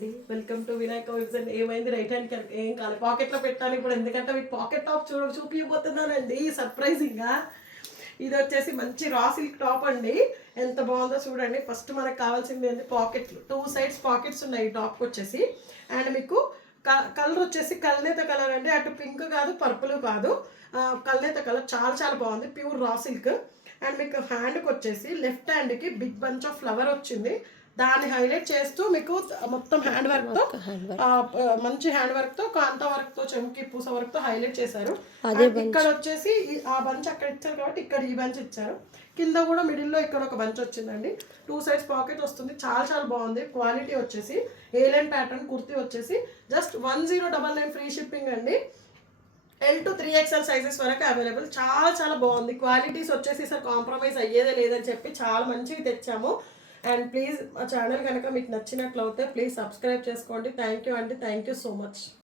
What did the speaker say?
అండి, welcome to Vinayaka webs. And ఏమైంది right hand ఏం కాదు, పాకెట్లో పెట్టాను ఇప్పుడు, ఎందుకంటే మీకు పాకెట్ టాప్ చూపించబోతున్నానండి సర్ప్రైజింగ్గా. ఇది వచ్చేసి మంచి రా సిల్క్ టాప్ అండి, ఎంత బాగుందో చూడండి. ఫస్ట్ మనకు కావాల్సింది ఏంటి, పాకెట్లు. 2 సైడ్స్ పాకెట్స్ ఉన్నాయి ఈ టాప్కి వచ్చేసి. అండ్ మీకు కలర్ వచ్చేసి కల్నేత కలర్ అండి, అటు పింక్ కాదు పర్పుల్ కాదు, కల్నేత కలర్ చాలా చాలా బాగుంది, ప్యూర్ రా సిల్క్. అండ్ మీకు హ్యాండ్కి వచ్చేసి లెఫ్ట్ హ్యాండ్కి బిగ్ బంచ్ ఆఫ్ ఫ్లవర్ వచ్చింది, దాన్ని హైలైట్ చేస్తూ మీకు మొత్తం హ్యాండ్ వర్క్తో, మంచి హ్యాండ్ వర్క్తో, కాంతా వర్క్తో, చెంకి పూస వర్క్తో హైలైట్ చేశారు. ఇక్కడ వచ్చేసి ఆ బంచ్ అక్కడ ఇచ్చారు కాబట్టి ఇక్కడ ఈ బంచ్ ఇచ్చారు. కింద కూడా మిడిల్లో ఇక్కడ ఒక బంచ్ వచ్చిందండి. 2 సైడ్స్ పాకెట్ వస్తుంది, చాలా చాలా బాగుంది. క్వాలిటీ వచ్చేసి ఏలైన్ ప్యాటర్న్ కుర్తీ వచ్చేసి జస్ట్ 1099 ఫ్రీ షిప్పింగ్ అండి. L to 3XL సైజెస్ వరకు అవైలబుల్. చాలా చాలా బాగుంది. క్వాలిటీస్ వచ్చేసి సార్ కాంప్రమైజ్ అయ్యేదే లేదని చెప్పి చాలా మంచివి తెచ్చాము. అండ్ ప్లీజ్ మా ఛానల్ కనుక మీకు నచ్చినట్లయితే ప్లీజ్ సబ్స్క్రైబ్ చేసుకోండి. థ్యాంక్ యూ అండి, థ్యాంక్ యూ సో మచ్.